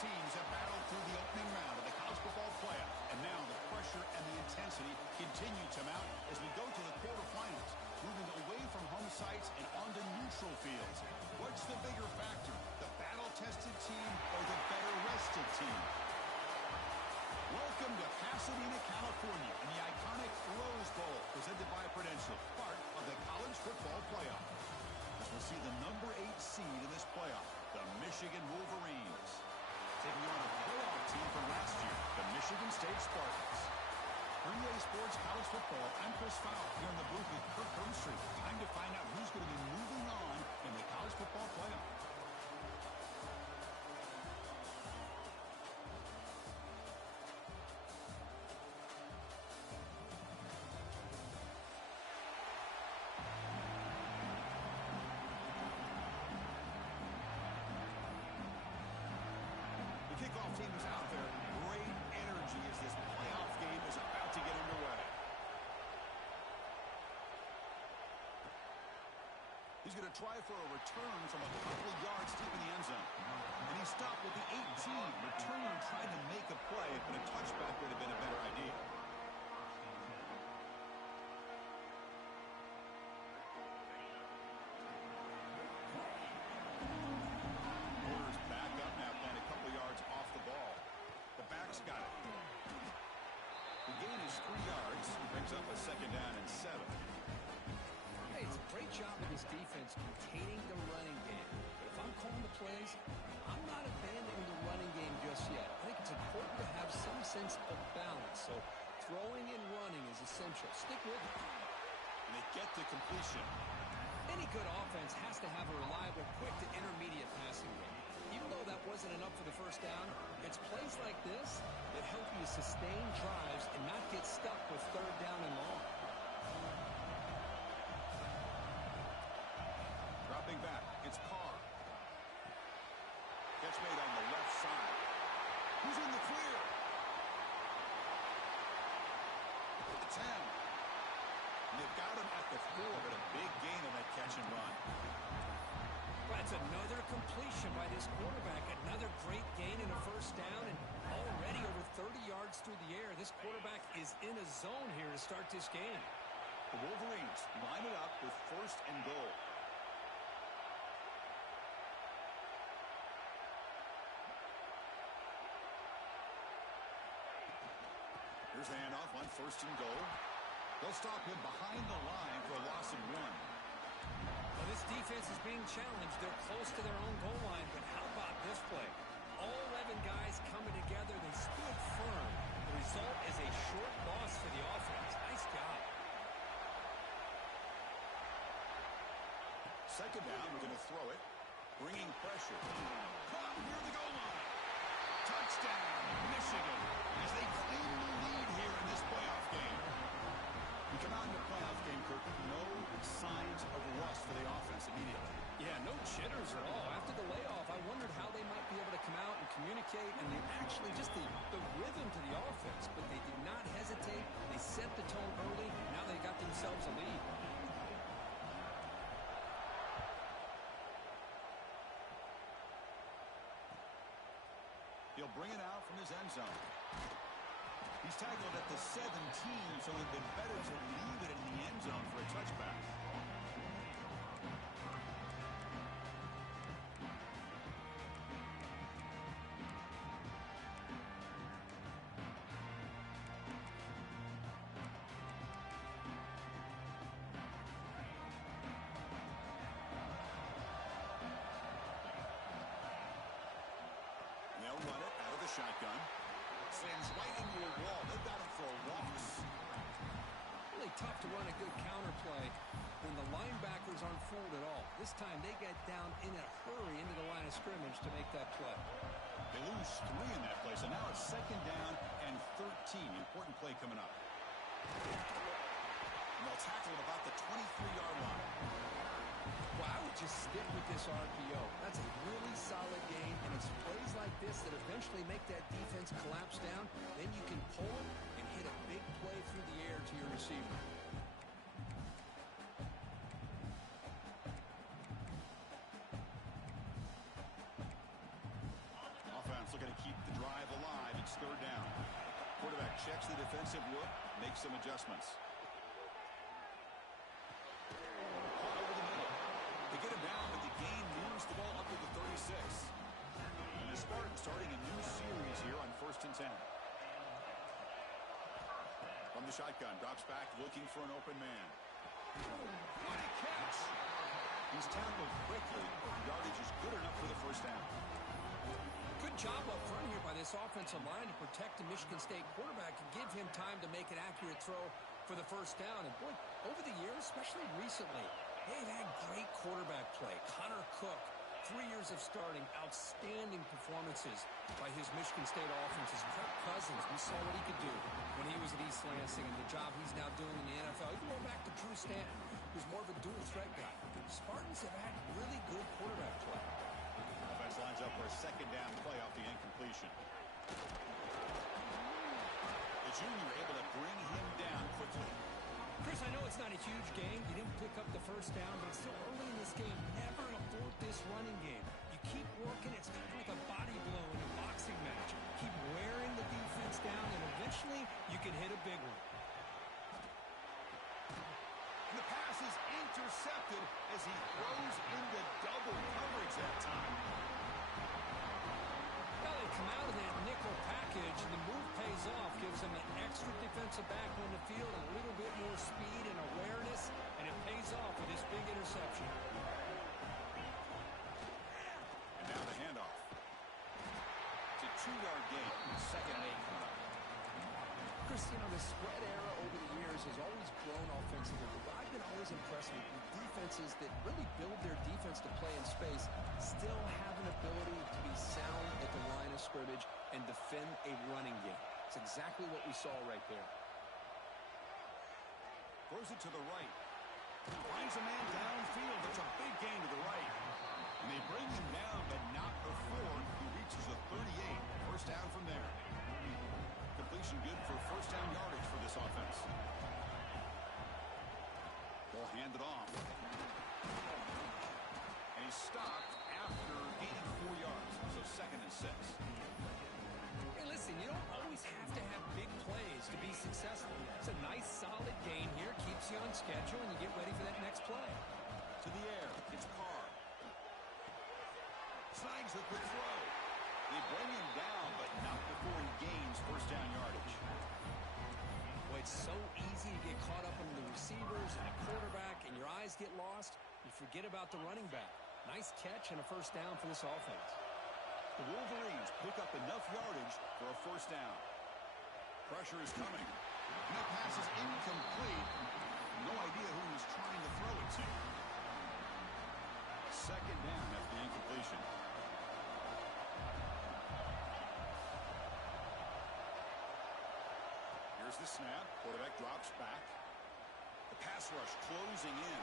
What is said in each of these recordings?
teams have battled through the opening round of the college football playoff, and now the pressure and the intensity continue to mount as we go to the quarterfinals, moving away from home sites and onto neutral fields. What's the bigger factor, the battle-tested team or the better-rested team? Welcome to Pasadena, California, in the iconic Rose Bowl, presented by Prudential, part of the college football playoff. As we'll see the number 8 seed in this playoff, the Michigan Wolverines, taking on a playoff team from last year, the Michigan State Spartans. For EA Sports College Football, I'm Chris Fowler here in the booth with Kirk Herbstreit. Time to find out who's going to be moving on in the college football playoff. Kickoff team is out there. Great energy as this playoff game is about to get underway. He's going to try for a return from a couple of yards deep in the end zone. And he stopped with the 18. Returner tried to make a play, but a touchback would have been a better idea. Off the ball. The back's got it. The gain is 3 yards. Brings up a second down and 7. Hey, it's a great job of this defense containing the running game. But if I'm calling the plays, I'm not abandoning the running game just yet. I think it's important to have some sense of balance. So throwing and running is essential. Stick with it. And they get the completion. Any good offense has to have a reliable, quick to intermediate passing game. Even though that wasn't enough for the first down, it's plays like this that help you sustain drives and not get stuck with third down and long. Dropping back, it's Carr. Catch made on the left side. Who's in the clear? The 10. And they've got him at the 4, but a big gain on that catch and run. That's another completion by this quarterback. Another great gain in a first down, and already over 30 yards through the air. This quarterback is in a zone here to start this game. The Wolverines line it up with 1st and goal. Here's a handoff on 1st and goal. They'll stop him behind the line for a loss of 1. Well, this defense is being challenged. They're close to their own goal line, but how about this play? All 11 guys coming together. They stood firm. The result is a short loss for the offense. Nice job. Second down, we're going to throw it. Bringing pressure. Caught near the goal line. Touchdown, Michigan, as they claim the lead here in this playoff game. We come out in the playoff game, Kirk, no signs of rust for the offense immediately. Yeah, no jitters at all. After the layoff, I wondered how they might be able to come out and communicate, and they actually just the rhythm to the offense, but they did not hesitate. They set the tone early. Now they got themselves a lead. He'll bring it out from his end zone. He's tackled at the 17, so it would have been better to leave it in the end zone for a touchback. And they'll run it out of the shotgun. Slams right into a wall. They've got him for a loss. Really tough to run a good counterplay when the linebackers aren't fooled at all. This time they get down in a hurry into the line of scrimmage to make that play. They lose 3 in that play, so now it's 2nd down and 13. Important play coming up. And they'll tackle at about the 23-yard line. Well, I would just stick with this RPO. That's a really solid game, and it's plays like this that eventually make that defense collapse down. Then you can pull it and hit a big play through the air to your receiver. Offense looking to checks the defensive look, makes some adjustments. Caught over the middle. They get him down, but the gain moves the ball up to the 36. And the Spartans starting a new series here on 1st and 10. From the shotgun, drops back, looking for an open man. What a catch! He's tackled quickly. Yardage is good enough for the first down. Good job up front here by this offensive line to protect the Michigan State quarterback and give him time to make an accurate throw for the first down. And boy, over the years, especially recently, they've had great quarterback play. Connor Cook, 3 years of starting, outstanding performances by his Michigan State offenses. Kirk Cousins, we saw what he could do when he was at East Lansing and the job he's now doing in the NFL. Even going back to Drew Stanton, who's more of a dual threat guy. Spartans have had really good quarterback play. Offense lines up for a second down play off the incompletion. The junior able to bring him down quickly. Chris, I know it's not a huge game. You didn't pick up the first down, but it's still early in this game. Never abort this running game. You keep working. It's kind of like a body blow in a boxing match. Keep wearing the defense down, and eventually you can hit a big one. And the pass is intercepted as he throws into double coverage that time. Well, they come out of that nickel package, and the move pays off. Gives them an extra defensive back on the field, and a little bit more speed and awareness, and it pays off with this big interception. And now the handoff. It's a 2-yard gain. 2nd and 8 coming up. Chris, you know, the spread era over the years has always grown offensively, but I've been always impressed with defenses that really build their defense to play in space, still have an ability to be sound at the line of scrimmage and defend a running game. It's exactly what we saw right there. Throws it to the right. Finds a man downfield. It's a big gain to the right. And they bring him down, but not before he reaches the 38. First down from there. Completion good for first down yardage for this offense. Ball handed off. And he's stopped after gaining 4 yards. So 2nd and 6. Hey, listen, you don't always have to have big plays to be successful. It's a nice, solid gain here. Keeps you on schedule, and you get ready for that next play. To the air. It's Carr. Snags the quick throw. They bring him down, but not before he gains first down yardage. Boy, it's so easy to get caught up in the receivers and the quarterback, and your eyes get lost. You forget about the running back. Nice catch and a first down for this offense. The Wolverines pick up enough yardage for a first down. Pressure is coming. And that pass is incomplete. No idea who he's trying to throw it to. 2nd down after the incompletion. Here's the snap. Quarterback drops back. The pass rush closing in.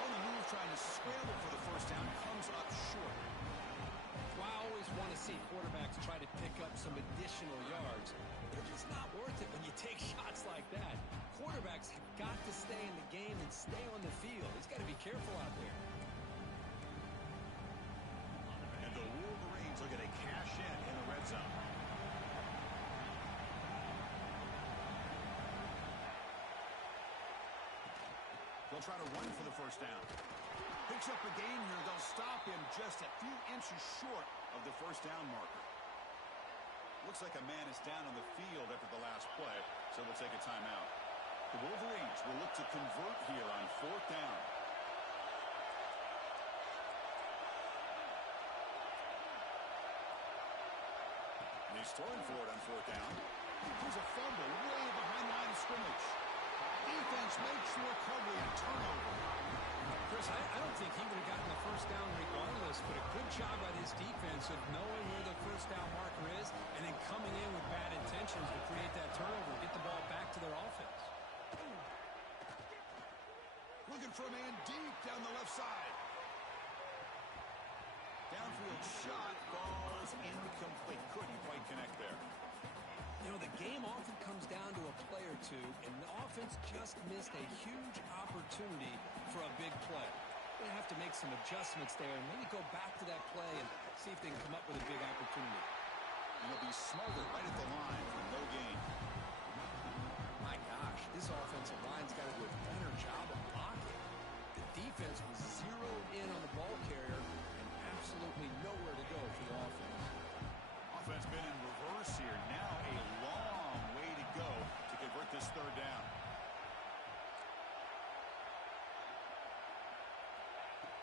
On the move, trying to scramble for the first down. Comes up short. Well, I always want to see quarterbacks try to pick up some additional yards. They're just not worth it when you take shots like that. Quarterbacks have got to stay in the game and stay on the field. He's got to be careful out there. And the Wolverines are going to cash in the red zone. They'll try to run for the first down. Picks up a gain here. They'll stop him just a few inches short of the first down marker. Looks like a man is down on the field after the last play, so they'll take a timeout. The Wolverines will look to convert here on 4th down. And he's throwing for it on 4th down. Here's a fumble way behind the line of scrimmage. Defense makes the recovery and turnover. Chris, I don't think he would have gotten the first down regardless, but a good job by this defense of knowing where the first down marker is and then coming in with bad intentions to create that turnover, get the ball back to their offense. Looking for a man deep down the left side. Downfield shot falls incomplete. Couldn't quite connect there. You know, the game often comes down to a play or two, and the offense just missed a huge opportunity for a big play. They have to make some adjustments there and maybe go back to that play and see if they can come up with a big opportunity. And he'll be smothered right at the line for no gain. My gosh, this offensive line's got to do a better job of blocking. The defense was zeroed in on the ball carrier and absolutely nowhere to go for the offense. Offense been in reverse here. Now a long way to go to convert this third down.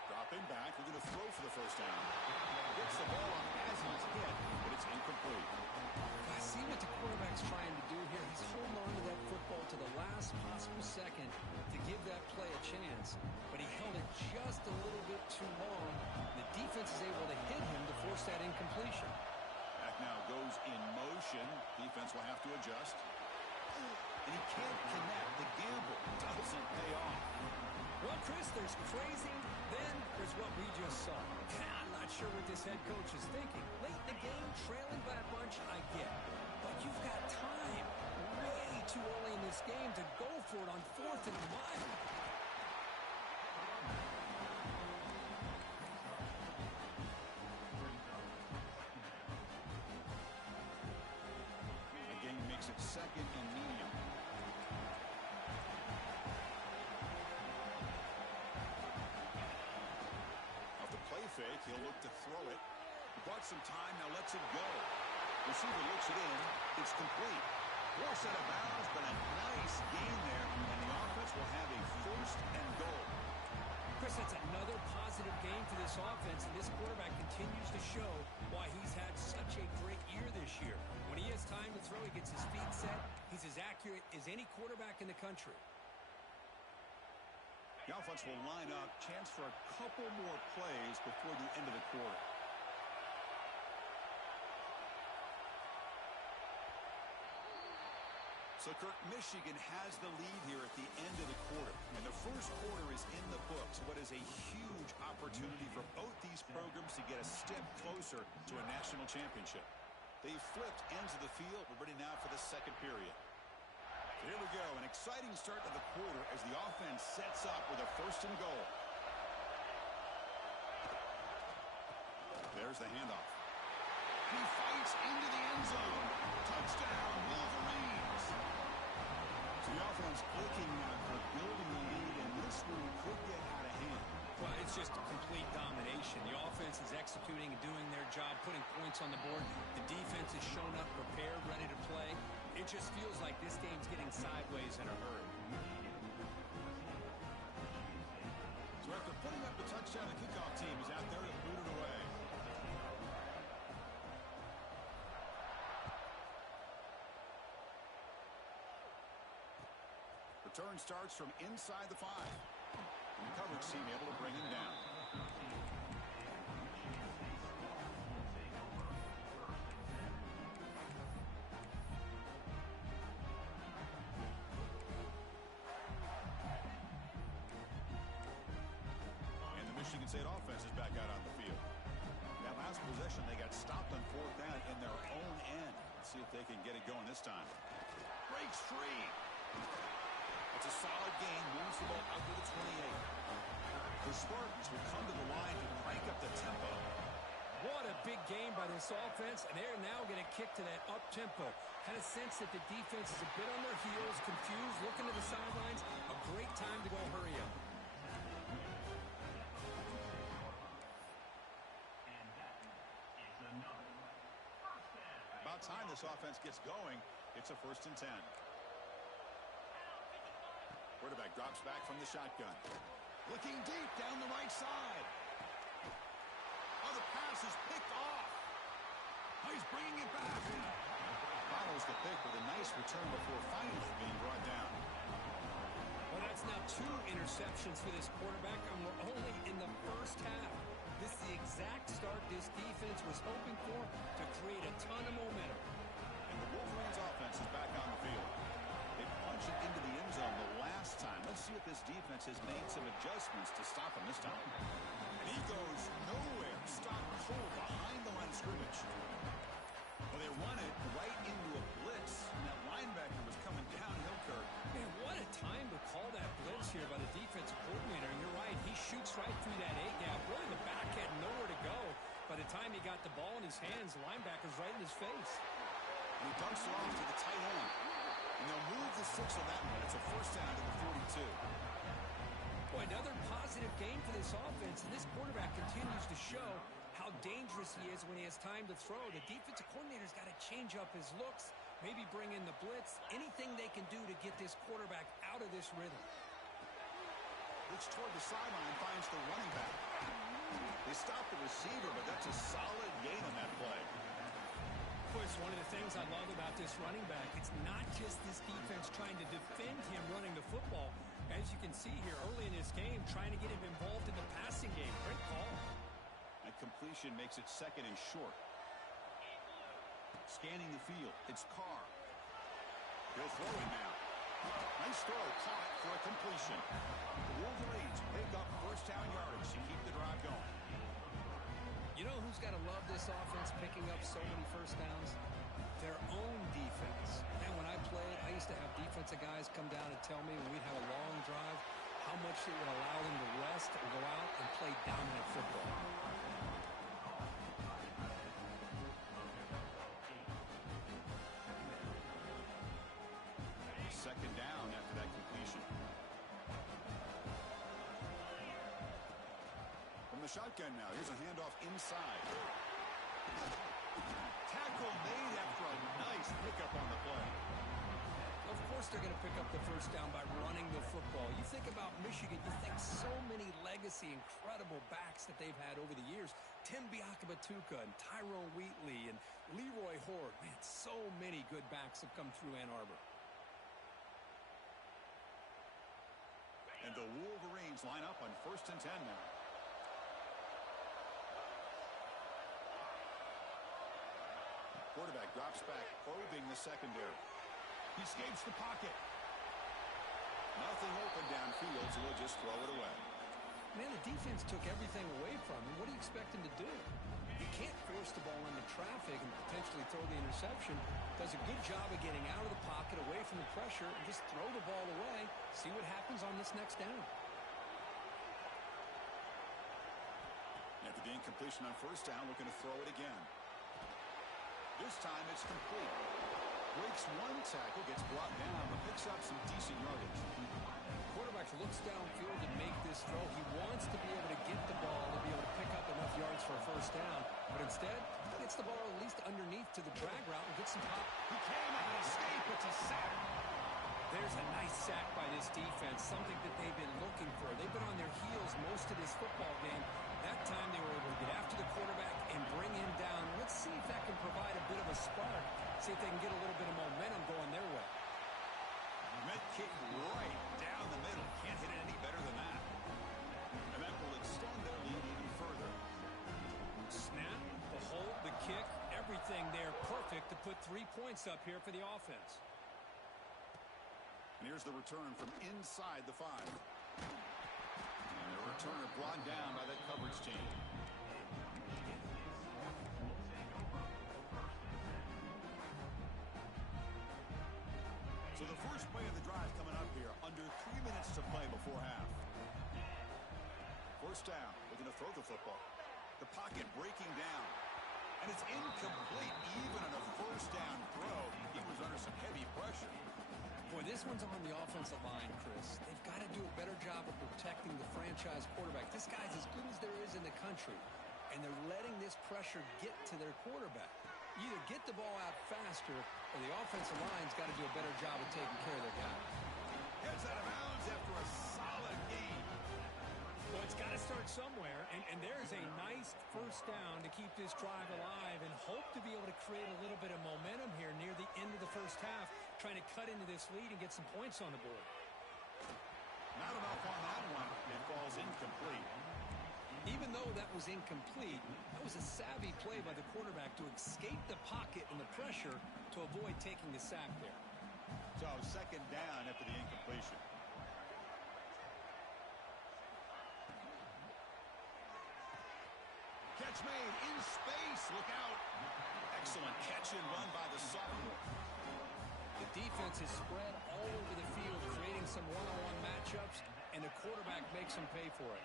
Dropping back, looking to throw for the first down. Gets the ball up as he's hit, but it's incomplete. I see what the quarterback's trying to do here. He's holding on to that football to the last possible second to give that play a chance, but he held it just a little bit too long. The defense is able to hit him to force that incompletion. Back now goes in motion. Defense will have to adjust. And he can't connect. The gamble doesn't pay off. Well, Chris, there's crazy, then there's what we just saw. I'm not sure what this head coach is thinking. Late in the game, trailing by a bunch, I get. But you've got time, way too early in this game, to go for it on 4th and 1. Second and medium. Off the play fake, he'll look to throw it. He bought some time, now lets it go. Receiver looks it in. It's complete. Force out of bounds, but a nice gain there, and the offense will have a first and goal. Chris, that's another positive game for this offense, and this quarterback continues to show why he's had such a great year this year. When he has time to throw, he gets his feet set. He's as accurate as any quarterback in the country. The offense will line up. Chance for a couple more plays before the end of the quarter. So, Kirk, Michigan has the lead here at the end of the quarter. And the first quarter is in the books. What is a huge opportunity for both these programs to get a step closer to a national championship. They've flipped ends of the field. We're ready now for the second period. So here we go. An exciting start to the quarter as the offense sets up with a first and goal. There's the handoff. And he fights into the end zone. Touchdown, Wolverines. So the offense clicking now, building a lead, and this one could get out of hand. Well, it's just complete domination. The offense is executing and doing their job, putting points on the board. The defense has shown up, prepared, ready to play. It just feels like this game's getting sideways in a hurry. So after putting up the touchdown, the kickoff team is out there to boot it away. Return starts from inside the 5. And the coverage team able to bring him down. And the Michigan State offense is back out on the field. That last possession, they got stopped on 4th down in their own end. Let's see if they can get it going this time. Breaks free. It's a solid gain, moves the ball out to the 28. The Spartans will come to the line to crank up the tempo. What a big game by this offense, and they're now going to kick to that up-tempo. Had a sense that the defense is a bit on their heels, confused, looking to the sidelines. A great time to go hurry up. About time this offense gets going. It's a 1st and 10. Quarterback drops back from the shotgun. Looking deep down the right side. Oh, the pass is picked off. Oh, he's bringing it back. Follows the pick with a nice return before finally being brought down. Well, that's now 2 interceptions for this quarterback, and we're only in the first half. This is the exact start this defense was hoping for to create a ton of momentum. And the Wolverines offense is back on the field. They punched it into the end zone the last time. Let's see if this defense has made some adjustments to stop him this time. And he goes nowhere. Stop cold behind the line of scrimmage. Well, they run it right into a blitz. And that linebacker was coming downhill, Kirk. Man, what a time to call that blitz here by the defensive coordinator. You're right. He shoots right through that A-gap. Really, the back had nowhere to go. But By the time he got the ball in his hands, the linebacker's right in his face. And he dumps it off to the tight end. And they'll move the 6 on that one. It's a first down to the 42. Boy, another positive game for this offense, and this quarterback continues to show how dangerous he is when he has time to throw. The defensive coordinator's got to change up his looks, maybe bring in the blitz, anything they can do to get this quarterback out of this rhythm. Looks toward the sideline, finds the running back. They stop the receiver, but that's a solid gain on that play. Of course, one of the things I love about this running back, it's not just this defense trying to defend him running the football. As you can see here early in this game, trying to get him involved in the passing game. Great call. That completion makes it second and short. Scanning the field, it's Carr. He'll throw it now. Nice throw, caught for a completion. The Wolverines pick up first down yardage to keep the drive going. You know who's got to love this offense picking up so many first downs? Their own defense. And when I played, I used to have defensive guys come down and tell me when we'd have a long drive how much it would allow them to rest and go out and play dominant football. Second down after that completion. From the shotgun now, here's a handoff inside. Tackle made after a nice pickup on the play. Of course they're going to pick up the first down by running the football. You think about Michigan, you think so many legacy, incredible backs that they've had over the years. Tim Biakabatuka and Tyrone Wheatley and Leroy Horde. Man, so many good backs have come through Ann Arbor. And the Wolverines line up on 1st and 10 now. Quarterback drops back, probing the secondary. He escapes the pocket. Nothing open downfield, so he'll just throw it away. Man, the defense took everything away from him. What do you expect him to do? You can't force the ball into traffic and potentially throw the interception. Does a good job of getting out of the pocket, away from the pressure, and just throw the ball away. See what happens on this next down. After the incompletion on first down, looking to throw it again. This time it's complete. Breaks one tackle, gets brought down, but picks up some decent yardage. Quarterback looks downfield to make this throw. He wants to be able to get the ball to be able to pick up enough yards for a first down. But instead, he gets the ball at least underneath to the drag route and gets some top. He cannot escape. It's a sack. There's a nice sack by this defense, something that they've been looking for. They've been on their heels most of this football game. That time they were able to get after the quarterback and bring him down. Let's see if that can provide a bit of a spark. See if they can get a little bit of momentum going their way. Met kick right down the middle. Can't hit it any better than that. And that will extend their lead even further. Snap, the hold, the kick, everything there perfect to put 3 points up here for the offense. And here's the return from inside the 5. And the returner brought down by that coverage team. So the first play of the drive coming up here. Under 3 minutes to play before half. First down. Looking to throw the football. The pocket breaking down. And it's incomplete even on a first down throw. He was under some heavy pressure. Boy, this one's on the offensive line, Chris. They've got to do a better job of protecting the franchise quarterback. This guy's as good as there is in the country, and they're letting this pressure get to their quarterback. Either get the ball out faster, or the offensive line's got to do a better job of taking care of their guy. Gets out of bounds after a solid gain. Well, it's got to start somewhere, and there's a nice first down to keep this drive alive and hope to be able to create a little bit of momentum here near the end of the first half, trying to cut into this lead and get some points on the board. Not enough on that one. It falls incomplete. Even though that was incomplete, that was a savvy play by the quarterback to escape the pocket and the pressure to avoid taking the sack there. So second down after the incompletion. Catch made in space. Look out. Excellent catch and run by the sophomore. The defense is spread all over the field, creating some one-on-one matchups, and the quarterback makes them pay for it.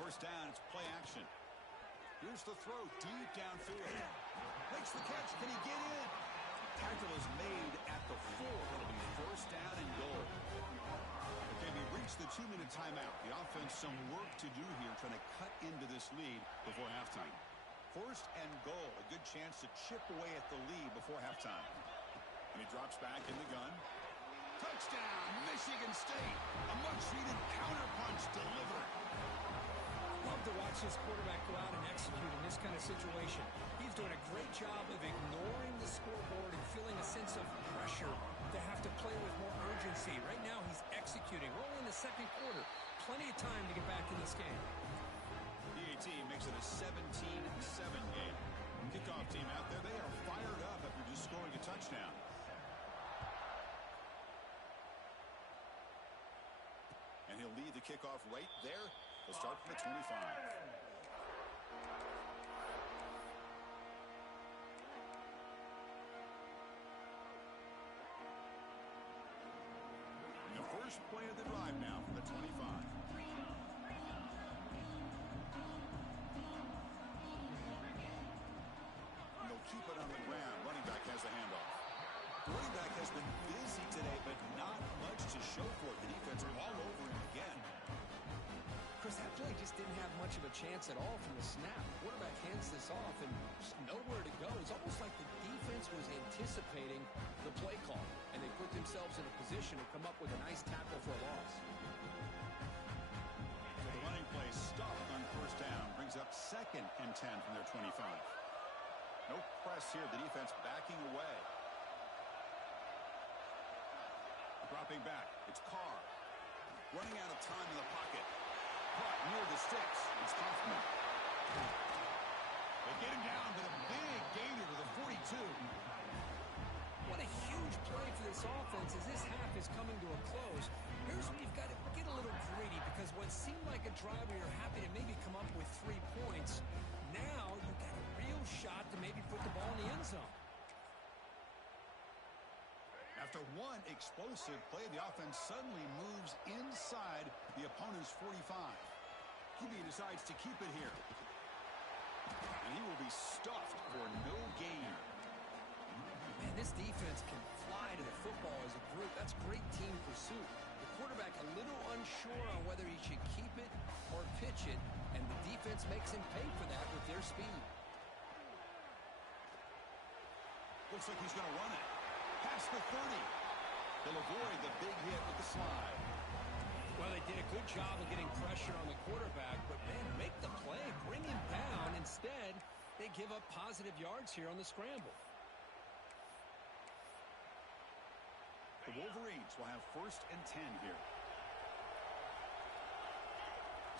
first down, it's play action. Here's the throw deep downfield. Makes the catch. Can he get in? Tackle is made at the 4. It'll be first down and goal. Okay, we've reached the 2-minute timeout. The offense some work to do here, trying to cut into this lead before halftime. First and goal, a good chance to chip away at the lead before halftime. And he drops back in the gun. Touchdown, Michigan State. A much-needed counterpunch delivered. Love to watch this quarterback go out and execute in this kind of situation. He's doing a great job of ignoring the scoreboard and feeling a sense of pressure to have to play with more urgency. Right now, he's executing. We're only in the second quarter. Plenty of time to get back in this game. PAT makes it a 17-7 game. Kickoff team out there, they are fired up after just scoring a touchdown. And he'll lead the kickoff right there. They'll start from the 25. The first play of the drive now from the 25. They'll keep it on the ground. Running back has the handoff. The running back has been busy today, but not much to show for it. The defense are all over him again. Chris, that play just didn't have much of a chance at all from the snap. Quarterback hands this off and just nowhere to go. It's almost like the defense was anticipating the play call, and they put themselves in a position to come up with a nice tackle for a loss. So the running play stopped on first down. Brings up 2nd and 10 from their 25. No press here. The defense backing away. Dropping back. It's Carr. Running out of time in the pocket. Caught near the sticks. It's Kaufman. They get him down, but a big gainer to the 42. What a huge play for this offense as this half is coming to a close. Here's where you've got to get a little greedy, because what seemed like a drive where you're happy to maybe come up with 3 points, now you've got a real shot to maybe put the ball in the end zone. After one explosive play, the offense suddenly moves inside the opponent's 45. QB decides to keep it here. And he will be stuffed for no gain. Man, this defense can fly to the football as a group. That's great team pursuit. The quarterback a little unsure on whether he should keep it or pitch it, and the defense makes him pay for that with their speed. Looks like he's going to run it. Past the 30. They'll avoid the big hit with the slide. Well, they did a good job of getting pressure on the quarterback, but, man, make the play, bring him down. Instead, they give up positive yards here on the scramble. The Wolverines will have 1st and 10 here.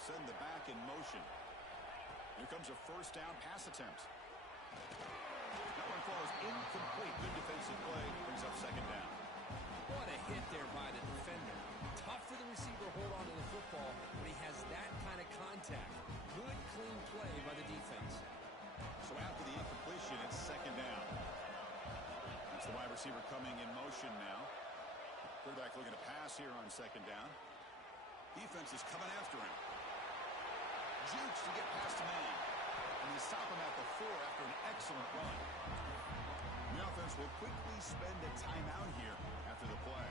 Send the back in motion. Here comes a first down pass attempt. That one falls incomplete. Good defensive play. Brings up 2nd down. What a hit there by the defender. Tough for the receiver to hold on to the football when he has that kind of contact. Good, clean play by the defense. So after the incompletion, it's 2nd down. That's the wide receiver coming in motion now. Quarterback looking to pass here on 2nd down. Defense is coming after him. Jukes to get past a man. And they stop him at the 4 after an excellent run. The offense will quickly spend a timeout here after the play.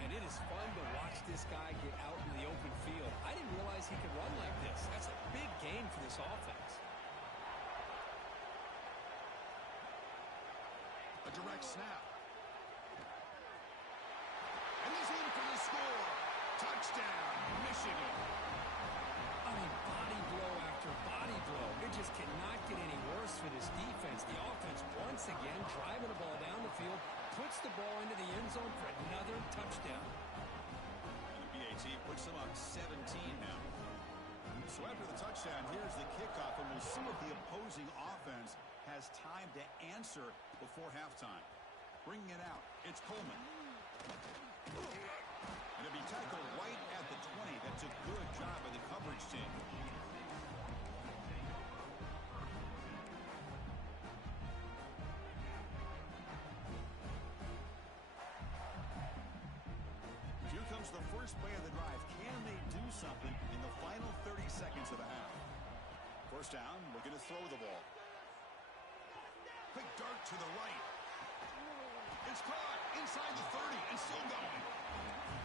Man, it is fun to watch this guy get out in the open field. I didn't realize he could run like this. That's a big gain for this offense. A direct snap. And he's in for the score. Touchdown, Michigan. I mean, body blow after body blow. It just cannot get any worse for this defense. The offense, once again, driving the ball down the field, puts the ball into the end zone for another touchdown. And the BAT puts them up 17 now. So after the touchdown, here's the kickoff, and we'll see if the opposing offense has time to answer before halftime. Bringing it out, it's Coleman. And it'll be tackled right at the 20. That's a good job by the coverage team. Here comes the first play of the drive. Can they do something in the final 30 seconds of the half. First down, looking to throw the ball. Quick dart to the right. It's caught inside the 30 and still going.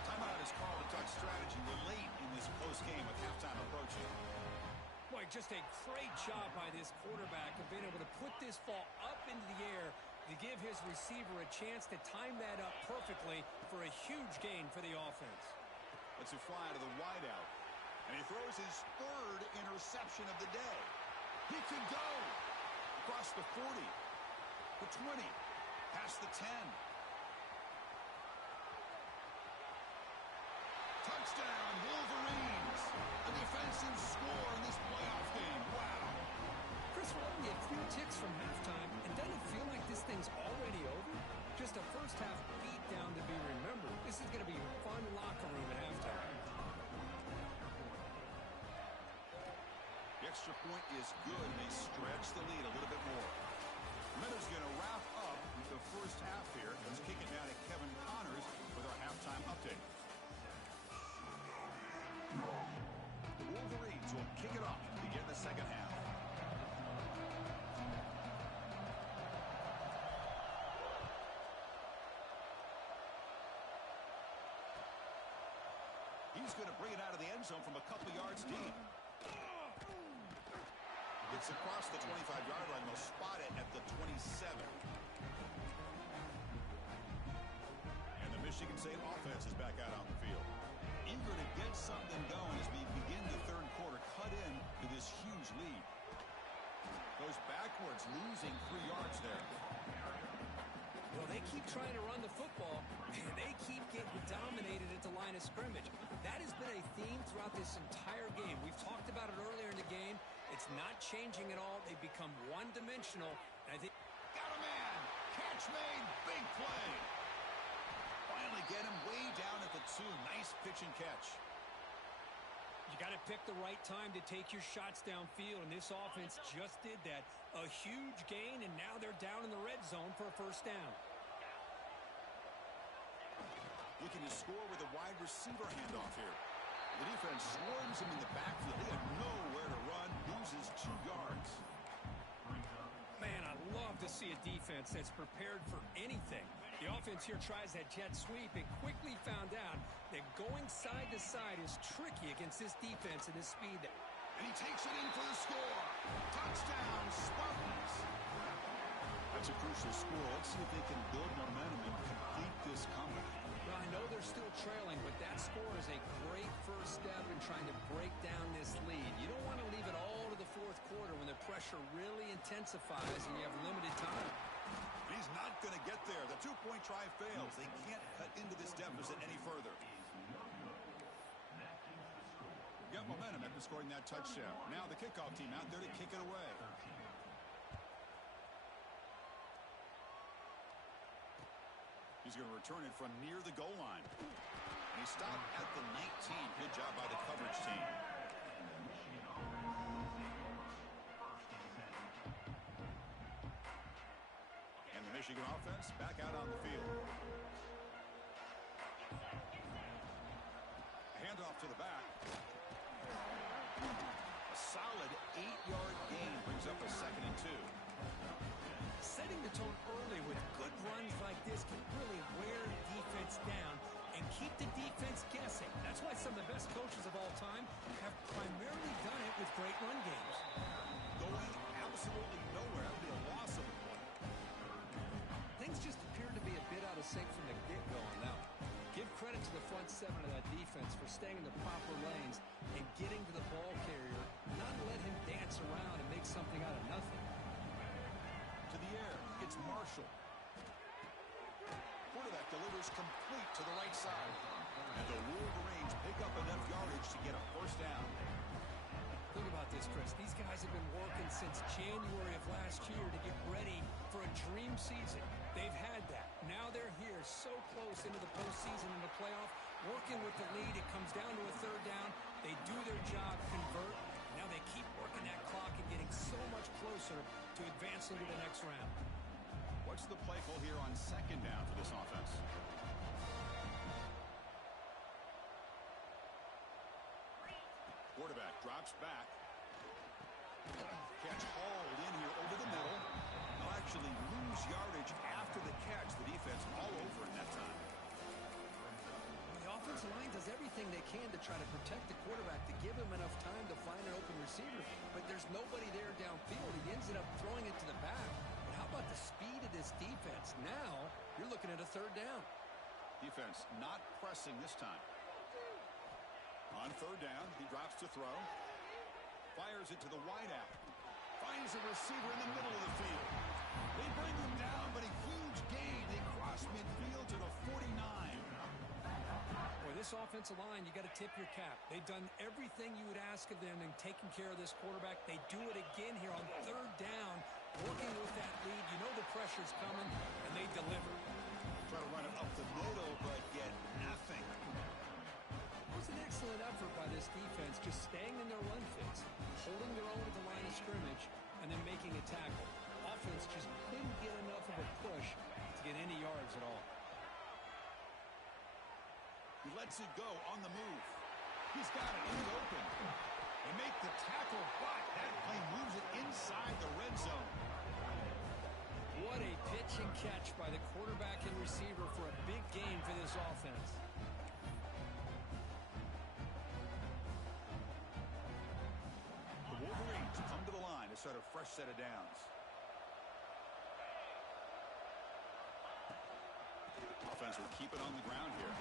Timeout is called to talk strategy. We're late in this close game with halftime approaching. Boy, just a great job by this quarterback of being able to put this ball up into the air to give his receiver a chance to time that up perfectly for a huge gain for the offense. Let's fly to the wideout. And he throws his third interception of the day. He could go across the 40, the 20, past the 10. Touchdown, Wolverines. A defensive score in this playoff game. Wow. Chris, we're only a few ticks from halftime, and doesn't it feel like this thing's already over? Just a first half beatdown to be remembered. This is going to be a fun locker room at halftime. The extra point is good, and they stretch the lead a little bit more. Minutes going to wrap up the first half here. Let's kick it down to Kevin Connors with our halftime update. The Wolverines will kick it off to begin the second half. He's going to bring it out of the end zone from a couple yards deep. It's across the 25-yard line. They'll spot it at the 27. And the Michigan State offense is back out on the field. Eager to get something going as we begin the third quarter. Cut in to this huge lead. Goes backwards, losing 3 yards there. Well, they keep trying to run the football, and they keep getting dominated at the line of scrimmage. That has been a theme throughout this entire game. We've talked about it earlier in the game. It's not changing at all. They've become one-dimensional. I think got a man. Catch made. Big play. Finally get him way down at the 2. Nice pitch and catch. You got to pick the right time to take your shots downfield, and this offense just did that. A huge gain, and now they're down in the red zone for a first down. Looking to score with a wide receiver handoff here. The defense swarms him in the backfield. They have nowhere to run. Loses 2 yards. Man, I love to see a defense that's prepared for anything. The offense here tries that jet sweep and quickly found out that going side to side is tricky against this defense and this speed. And he takes it in for the score. Touchdown, Spartans. That's a crucial score. Let's see if they can build momentum and complete this comeback. Well, I know they're still trailing, but that score is a great first step in trying to break down this lead. You don't want to leave it all to the fourth quarter when the pressure really intensifies and you have limited time. He's not going to get there. The 2-point try fails. They can't cut into this deficit any further. Got momentum after scoring that touchdown. Now the kickoff team out there to kick it away. He's going to return it from near the goal line. And he stopped at the 19. Good job by the coverage team. And the Michigan offense back out on the field. Handoff to the back. A solid 8-yard gain brings up a 2nd and 2. Setting the tone early with good runs like this can really wear defense down and keep the defense guessing. That's why some of the best coaches of all time have primarily done it with great run games. Going absolutely nowhere. That would be a loss of a play. Things just appear to be a bit out of sync from the get-go on that one. Give credit to the front 7 of that defense for staying in the proper lanes and getting to the ball carrier, not let him dance around and make something out of nothing. To the air, it's Marshall. Quarterback delivers complete to the right side. And the Wolverines pick up enough yardage to get a first down. Think about this, Chris. These guys have been working since January of last year to get ready for a dream season. They've had that. Now they're here so close into the postseason and the playoff, working with the lead. It comes down to a third down. They do their job, convert. Now they keep working that clock and getting so much closer to advancing to the next round. What's the play call here on 2nd down for this offense? Quarterback drops back. Catch hauled in here over the middle. They'll actually lose yardage after the catch. The defense all over in that time. The offensive line does everything they can to try to protect the quarterback, to give him enough time to find an open receiver. But there's nobody there downfield. He ends up throwing it to the back. But how about the speed of this defense? Now you're looking at a third down. Defense not pressing this time. On third down, he drops to throw. Fires it to the wideout. Finds a receiver in the middle of the field. They bring him down, but a huge gain. They cross midfield to the 49. Boy, this offensive line, you got to tip your cap. They've done everything you would ask of them in taking care of this quarterback. They do it again here on third down, working with that lead. You know the pressure's coming, and they deliver. Try to run it up the middle, but get nothing. It was an excellent effort by this defense, just staying in their run fits, holding their own at the line of scrimmage, and then making a tackle. Offense just couldn't get enough of a push to get any yards at all. He lets it go on the move. He's got it in the open. They make the tackle, but that play moves it inside the red zone. What a pitch and catch by the quarterback and receiver for a big gain for this offense. The Wolverines come to the line to start a fresh set of downs. Offense will keep it on the ground here.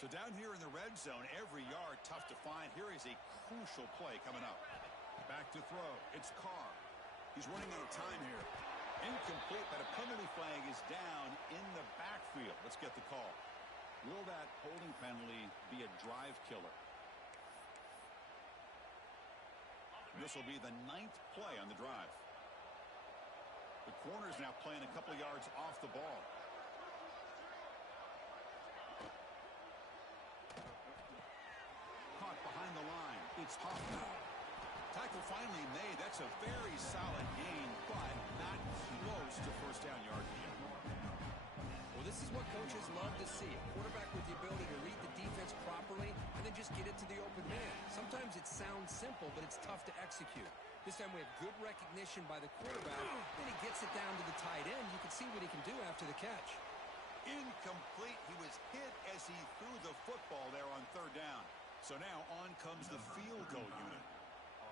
So down here in the red zone, every yard tough to find. Here is a crucial play coming up. Back to throw. It's Carr. He's running out of time here. Incomplete, but a penalty flag is down in the backfield. Let's get the call. Will that holding penalty be a drive killer? This will be the 9th play on the drive. The corner's now playing a couple yards off the ball. Caught behind the line. It's Hoffman. Tackle finally made. That's a very solid gain, but not close to first down yard yet. Well, this is what coaches love to see. A quarterback with the ability to read the defense properly and then just get it to the open man. Sometimes it sounds simple, but it's tough to execute. This time we have good recognition by the quarterback. Then he gets it down to the tight end. You can see what he can do after the catch. Incomplete. He was hit as he threw the football there on third down. So now on comes the field goal unit.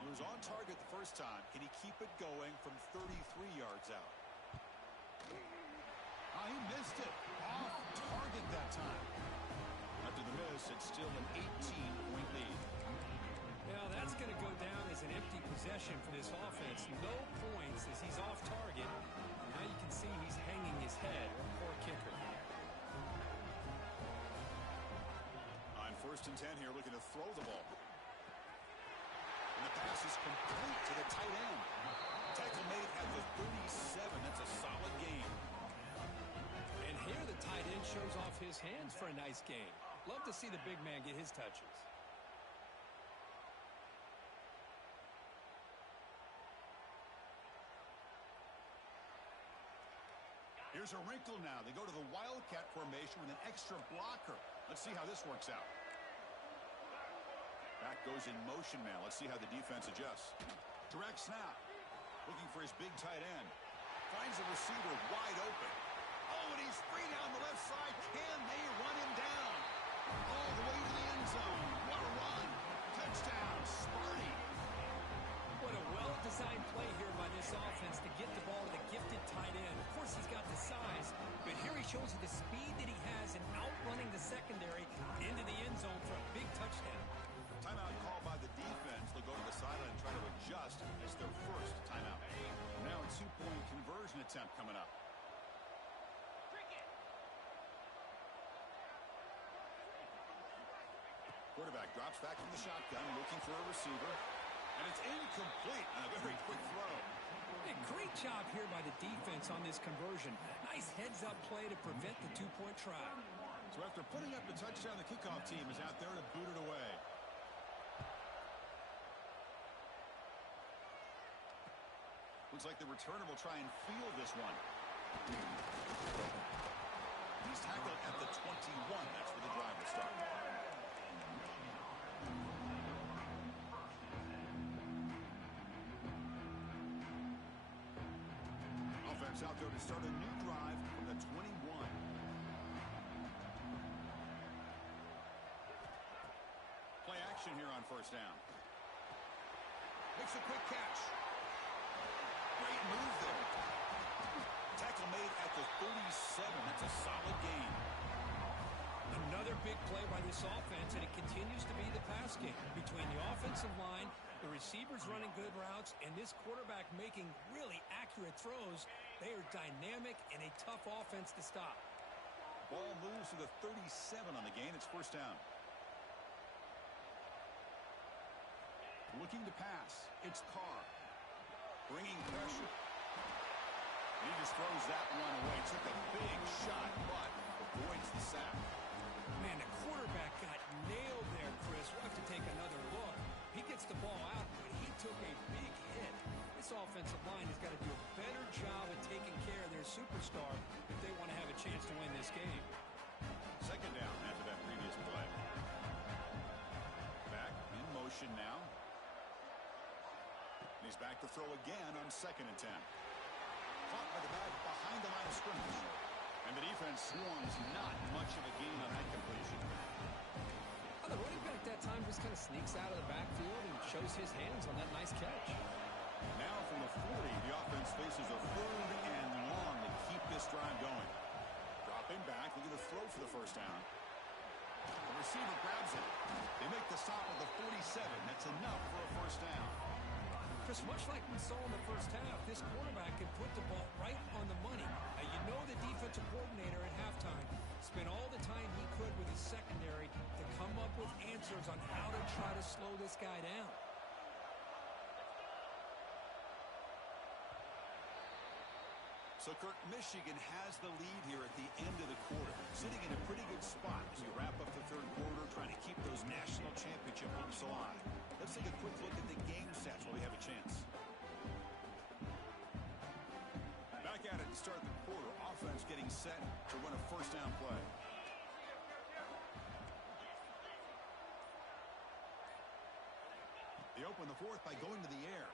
He was on target the first time. Can he keep it going from 33 yards out? He missed it. Off target that time. After the miss, it's still an 18-point lead. Now that's going to go down as an empty possession for this offense. No points as he's off target. Now you can see he's hanging his head. Poor kicker. On 1st and 10 here, looking to throw the ball. And the pass is complete to the tight end. Tackle made at the 37. That's a solid gain. And here the tight end shows off his hands for a nice gain. Love to see the big man get his touches. Here's a wrinkle now. They go to the Wildcat formation with an extra blocker. Let's see how this works out. Back goes in motion now. Let's see how the defense adjusts. Direct snap. Looking for his big tight end. Finds the receiver wide open. Oh, and he's free down the left side. Can they run him down? All the way to the end zone. What a run. Touchdown, Sparty. What a well-designed play here by this offense to get the ball to the gifted tight end. Of course, he's got the size, but here he shows you the speed that he has in outrunning the secondary into the end zone for a big touchdown. Timeout call by the defense. They'll go to the sideline and try to adjust as their first timeout. Now a 2-point conversion attempt coming up. Quarterback drops back from the shotgun, looking for a receiver. And it's incomplete on a very quick throw. A great job here by the defense on this conversion. Nice heads-up play to prevent the 2-point try. So after putting up the touchdown, the kickoff team is out there to boot it away. Looks like the returner will try and field this one. He's tackled at the 21. That's where the drive will start. Offense out there to start a new drive from the 21. Play action here on first down. Makes a quick catch. Great move there. Tackle made at the 37. That's a solid gain. Another big play by this offense, and it continues to be the pass game. Between the offensive line, the receivers running good routes, and this quarterback making really accurate throws, they are dynamic and a tough offense to stop. Ball moves to the 37 on the gain. It's first down. Looking to pass. It's Carr. Bringing pressure. He just throws that one away. Took a big shot, but avoids the sack. Man, the quarterback got nailed there, Chris. We'll have to take another look. He gets the ball out, but he took a big hit. This offensive line has got to do a better job of taking care of their superstar if they want to have a chance to win this game. Second down after that previous play. Back in motion now. He's back to throw again on 2nd and 10. Caught by the back behind the line of scrimmage. And the defense swarms not much of a gain on that completion. The running back that time just kind of sneaks out of the backfield and shows his hands on that nice catch. Now from the 40, the offense faces a 3rd and long to keep this drive going. Dropping back, looking to throw for the first down. The receiver grabs it. They make the stop at the 47. That's enough for a first down. Chris, much like we saw in the first half, this quarterback can put the ball right on the money. Now, you know the defensive coordinator at halftime spent all the time he could with his secondary to come up with answers on how to try to slow this guy down. So, Kirk, Michigan has the lead here at the end of the quarter, sitting in a pretty good spot as we wrap up the 3rd quarter, trying to keep those national championship hopes alive. Let's take a quick look at the game stats while we have a chance. Back at it to start the quarter. Offense getting set to run a first down play. They open the 4th by going to the air.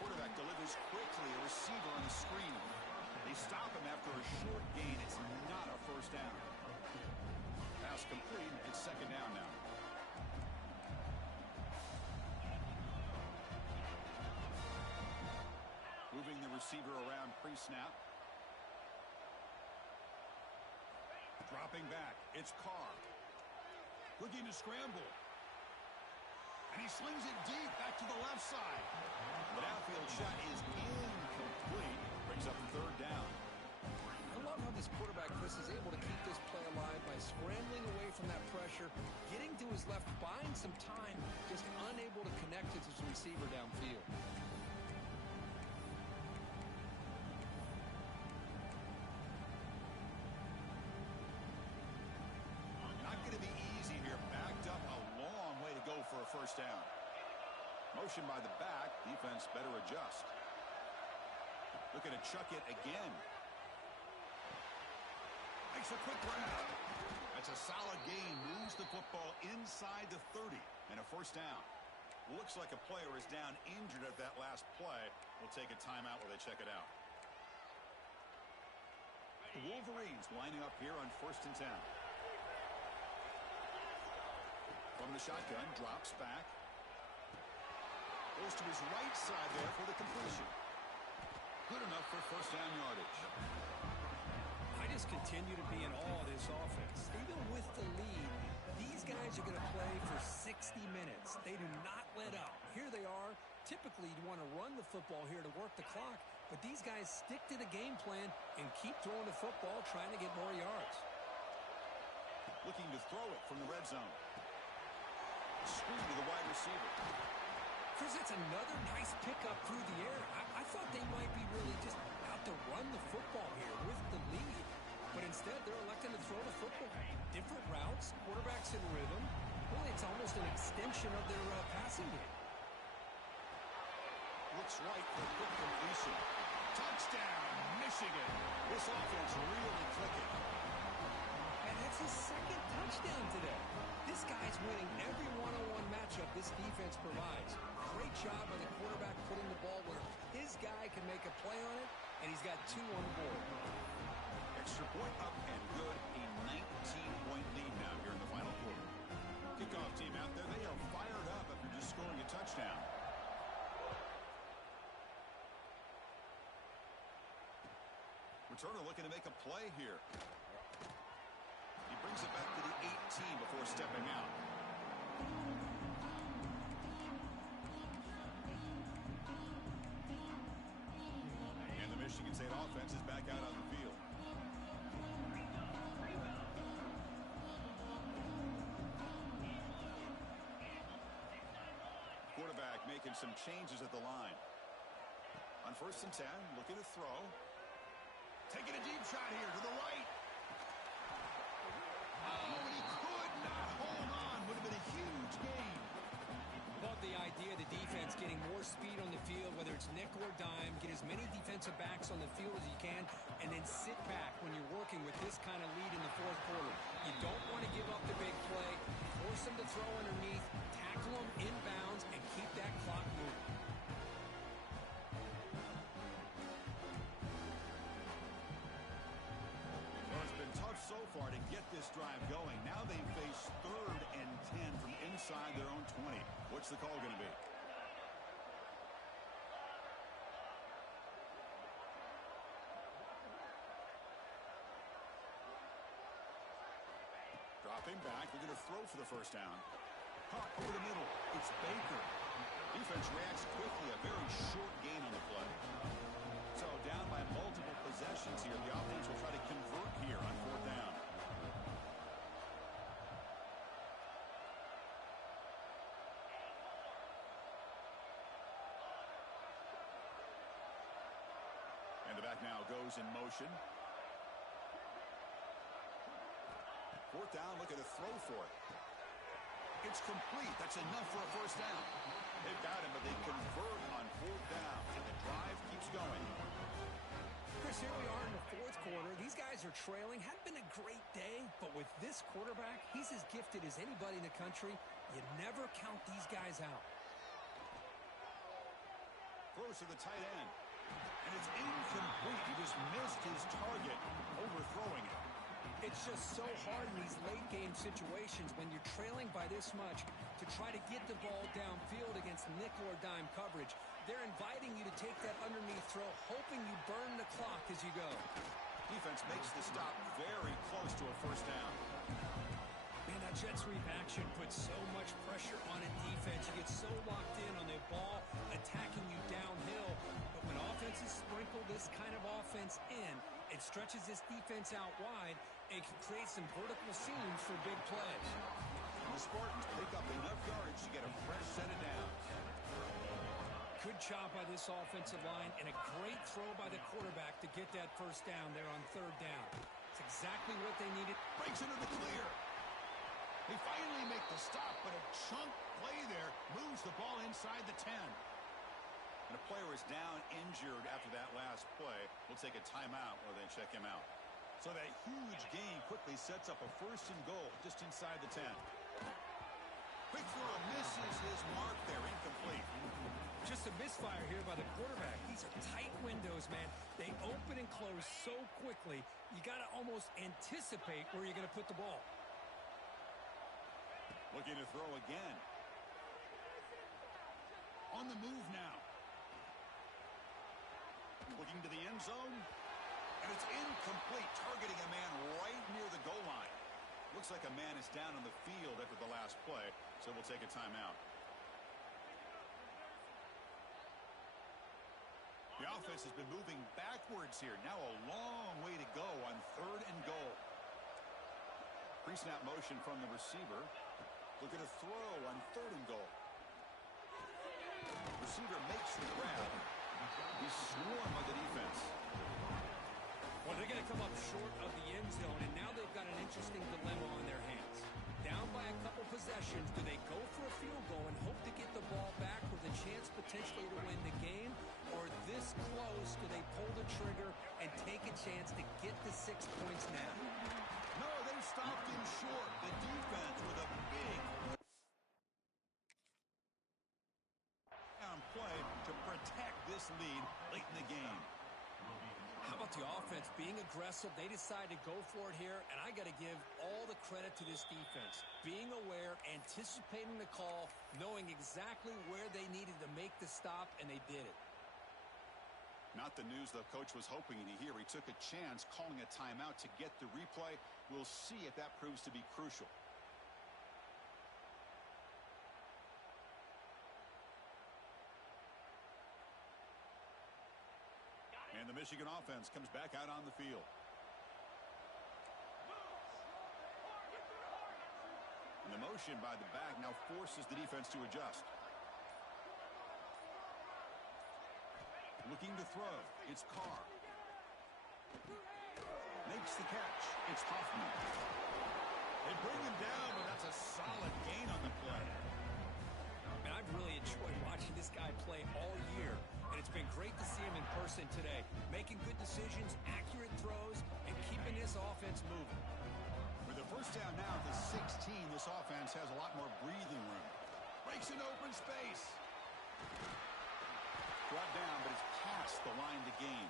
Quarterback delivers quickly. A receiver on the screen. They stop him after a short gain. It's not a first down. Pass complete. It's 2nd down now. Moving the receiver around pre-snap. Dropping back. It's Carr. Looking to scramble. And he slings it deep back to the left side. The downfield shot is incomplete. Brings up 3rd down. I love how this quarterback, Chris, is able to keep this play alive by scrambling away from that pressure, getting to his left, buying some time, just unable to connect with his receiver downfield. For a first down. Motion by the back. Defense better adjust. Looking to chuck it again. Makes a quick grab. That's a solid gain. Moves the football inside the 30. And a first down. Looks like a player is down injured at that last play. We'll take a timeout while they check it out. The Wolverines lining up here on 1st and 10. From the shotgun, drops back. Goes to his right side there for the completion. Good enough for first down yardage. I just continue to be in awe of this offense. Even with the lead, these guys are going to play for 60 minutes. They do not let up. Here they are. Typically, you want to run the football here to work the clock, but these guys stick to the game plan and keep throwing the football, trying to get more yards. Looking to throw it from the red zone. Screen to the wide receiver. Chris, it's another nice pickup through the air. I thought they might be really just out to run the football here with the lead. But instead, they're electing to throw the starts, quarterback's in rhythm. Really, it's almost an extension of their passing game. Looks right for a quick completion. Touchdown, Michigan. This offense really clicking. And that's his second touchdown today. This guy's winning every one-on-one matchup this defense provides. Great job by the quarterback putting the ball where his guy can make a play on it, and he's got 2 on the board. Extra point up and good. A 19-point lead now here in the final quarter. Kickoff team out there. They are fired up after just scoring a touchdown. Returner looking to make a play here. He brings it back to the 18 before stepping out. And the Michigan State offense is back out on the field. Quarterback making some changes at the line. On 1st and 10, looking to throw. Taking a deep shot here to the right. Oh, and he could not hold on. Would have been a huge gain. But the idea of the defense getting more speed on the field, whether it's nickel or dime, get as many defensive backs on the field as you can, and then sit back when you're working with this kind of lead in the 4th quarter. You don't want to give up the big play. Force them to throw underneath, tackle them inbounds, and keep that clock moving. So far to get this drive going. Now they face 3rd and 10 from inside their own 20. What's the call going to be? Dropping back. They're going to throw for the 1st down. Caught over the middle. It's Baker. Defense reacts quickly. A very short gain on the play. So down by multiple possessions here. The offense will try to convert here on 4th down. And the back now goes in motion. 4th down, looking to throw for it. It's complete. That's enough for a 1st down. They've got him, but they convert on 4th down, and the drive keeps going. Chris, here we are in the 4th quarter. These guys are trailing. Hadn't been a great day, but with this quarterback, he's as gifted as anybody in the country. You never count these guys out. Throws to the tight end. And it's incomplete. He just missed his target, overthrowing it. It's just so hard in these late-game situations when you're trailing by this much to try to get the ball downfield against nickel or dime coverage. They're inviting you to take that underneath throw, hoping you burn the clock as you go. Defense makes the stop very close to a 1st down. Man, that jet sweep action puts so much pressure on a defense. You get so locked in on the ball attacking you downhill. But when offenses sprinkle this kind of offense in, it stretches this defense out wide and can create some vertical seams for big plays. The Spartans pick up enough yards to get a fresh set of downs. Good job by this offensive line and a great throw by the quarterback to get that 1st down there on 3rd down. It's exactly what they needed. Breaks into the clear. They finally make the stop, but a chunk play there moves the ball inside the 10. And a player is down injured after that last play. We'll take a timeout while they check him out. So that huge gain quickly sets up a 1st and goal just inside the 10. Quick throw misses his mark there, incomplete. Just a misfire here by the quarterback. These are tight windows, man. They open and close so quickly, you got to almost anticipate where you're going to put the ball. Looking to throw again. On the move now. Looking to the end zone. And it's incomplete, targeting a man right near the goal line. Looks like a man is down on the field after the last play, so we'll take a timeout. The offense has been moving backwards here. Now a long way to go on 3rd and goal. Pre-snap motion from the receiver. Looking to throw on 3rd and goal. Receiver makes the grab. He's swarmed by the defense. Well, they're going to come up short of the end zone, and now they've got an interesting dilemma on their hands. down by a couple possessions. Do they go for a field goal and hope to get the ball back with a chance potentially to win the game? Or this close, do they pull the trigger and take a chance to get the 6 points now? No, they stopped him short. The defense with a big play to protect this lead late in the game. How about the offense being aggressive? They decide to go for it here, and I got to give all the credit to this defense. Being aware, anticipating the call, knowing exactly where they needed to make the stop, and they did it. Not the news the coach was hoping to hear. He took a chance calling a timeout to get the replay. We'll see if that proves to be crucial. And the Michigan offense comes back out on the field. And the motion by the back now forces the defense to adjust. Looking to throw. It's Carr. Makes the catch. It's Hoffman. They bring him down, but that's a solid gain on the play. And I've really enjoyed watching this guy play all year. And it's been great to see him in person today. Making good decisions, accurate throws, and keeping this offense moving. With the first down now at the 16, this offense has a lot more breathing room. Breaks an open space. Brought down, but it's past the line to gain.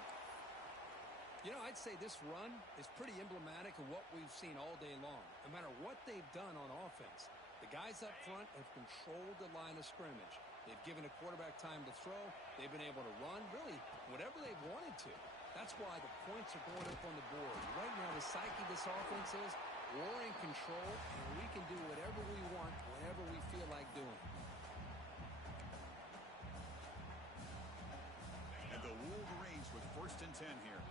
You know, I'd say this run is pretty emblematic of what we've seen all day long. No matter what they've done on offense, the guys up front have controlled the line of scrimmage. They've given a quarterback time to throw. They've been able to run, really, whatever they've wanted to. That's why the points are going up on the board. Right now, the psyche of this offense is we're in control, and we can do whatever we want, whenever we feel like doing. And the Wolverines with 1st and 10 here.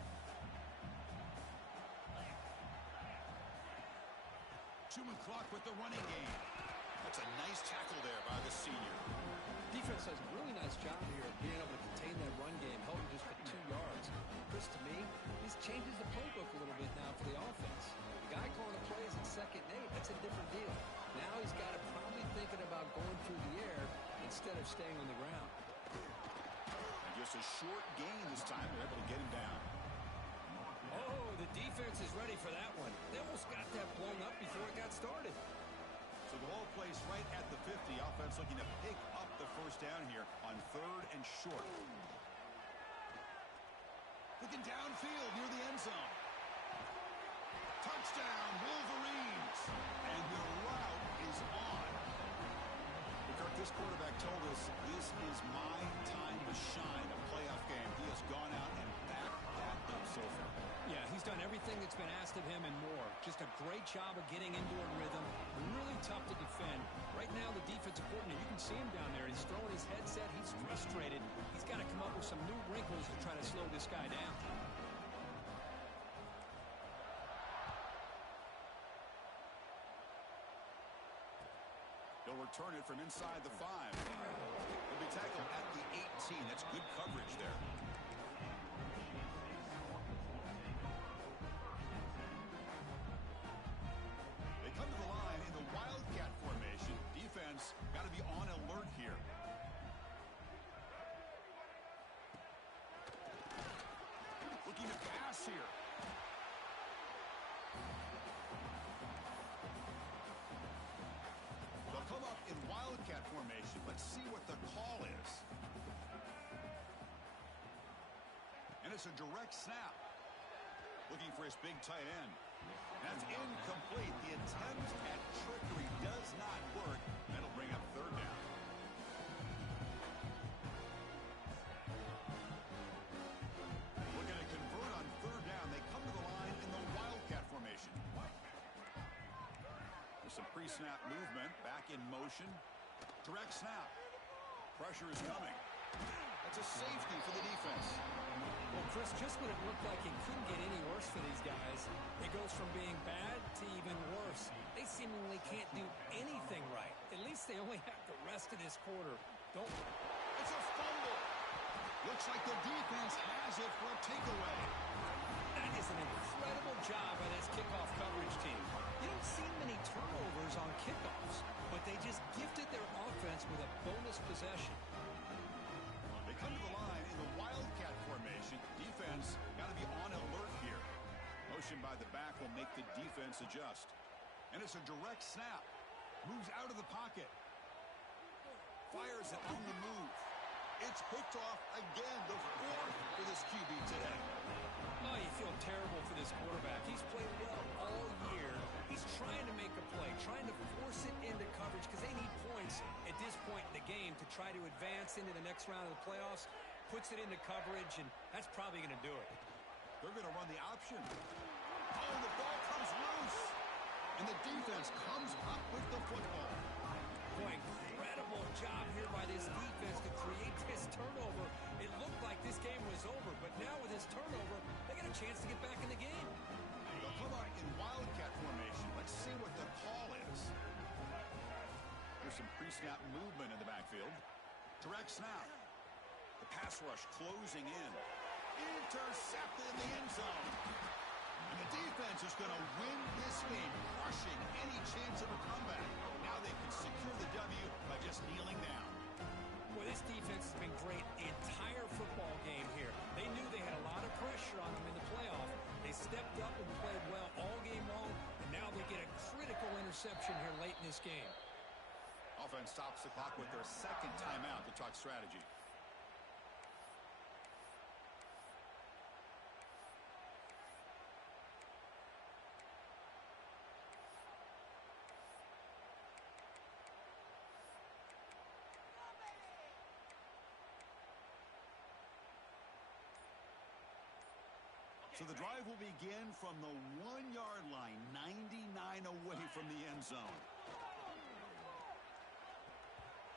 2-minute clock with the running game. That's a nice tackle there by the senior. Defense does a really nice job here of being able to contain that run game, held him just for 2 yards. Chris, to me, this changes the playbook a little bit now for the offense. The guy calling the plays at 2nd and 8, that's a different deal. Now he's got to probably thinking about going through the air instead of staying on the ground. And just a short gain this time. They're able to get him down. Oh, the defense is ready for that one. They almost got that blown up before it got started. So the ball plays right at the 50. Offense looking to pick up the first down here on 3rd and short. Looking downfield near the end zone. Touchdown, Wolverines. And the route is on. Kirk, this quarterback told us this is my time to shine, a playoff game. He has gone out and backed that up so far. Yeah, he's done everything that's been asked of him and more. Just a great job of getting into a rhythm. Really tough to defend. Right now, the defensive coordinator, you can see him down there. He's throwing his headset. He's frustrated. He's got to come up with some new wrinkles to try to slow this guy down. They'll return it from inside the 5. They'll be tackled at the 18. That's good coverage there. They come to the line in the Wildcat formation. Defense got to be on alert here. Looking to pass here. They'll come up in Wildcat formation. Let's see what the call is. And it's a direct snap. Looking for his big tight end. That's incomplete. The attempt at trickery does not work. That'll bring up 3rd down. Looking to convert on 3rd down. They come to the line in the Wildcat formation. There's some pre-snap movement. Back in motion. Direct snap. Pressure is coming. That's a safety for the defense. Well, Chris, just when it looked like it couldn't get any worse for these guys, it goes from being bad to even worse. They seemingly can't do anything right. At least they only have the rest of this quarter. It's a fumble. Looks like the defense has it for a takeaway. That is an incredible job by this kickoff coverage team. You don't see many turnovers on kickoffs, but they just gifted their offense with a bonus possession. They come to the line in the Wildcat formation. Defense got to be on alert here. Motion by the back will make the defense adjust. And it's a direct snap. Moves out of the pocket. Fires it on the move. It's picked off again, the fourth for this QB today. Oh, you feel terrible for this quarterback. He's played well all year. He's trying to make a play, trying to force it into coverage because they need points at this point in the game to try to advance into the next round of the playoffs. Puts it into coverage, and that's probably going to do it. They're going to run the option. Oh, the ball comes loose. And the defense comes up with the football. Boy, incredible job here by this defense to create this turnover. It looked like this game was over, but now with this turnover, they got a chance to get back in the game. They'll come out in Wildcat formation. Let's see what the call is. There's some pre-snap movement in the backfield. Direct snap. The pass rush closing in. Intercepted in the end zone. And the defense is going to win this game, crushing any chance of a comeback. Now they can secure the W by just kneeling down. Boy, this defense has been great the entire football game here. They knew they had a lot of pressure on them in the playoff. They stepped up and played well all game long, and now they get a critical interception here late in this game. Offense stops the clock with their second timeout to talk strategy. So the drive will begin from the 1-yard line, 99 away from the end zone.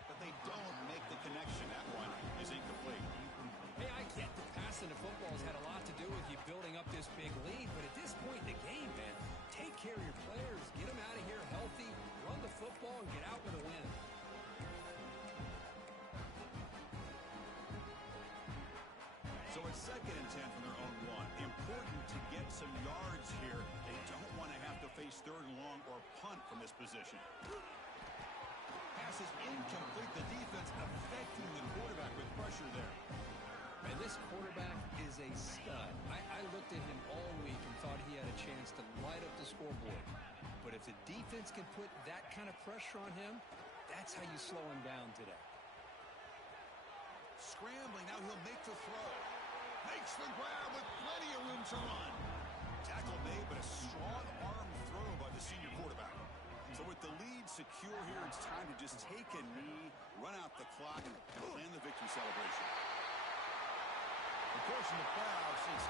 But they don't make the connection. That one is incomplete. Hey, I get that passing the football has had a lot to do with you building up this big lead, but at this point in the game, man, take care of your players, get them out of here healthy, run the football, and get out with a win. So it's 2nd and 10 from their own 1. Important to get some yards here. They don't want to have to face 3rd and long or punt from this position. Pass is incomplete. The defense affecting the quarterback with pressure there. And this quarterback is a stud. I looked at him all week and thought he had a chance to light up the scoreboard. But if the defense can put that kind of pressure on him, that's how you slow him down today. Scrambling, now he'll make the throw. Makes the grab with plenty of room to run. Tackle made, but a strong arm throw by the senior quarterback. So with the lead secure here, it's time to just take a knee, run out the clock, and plan the victory celebration. Of course, in the playoffs, it's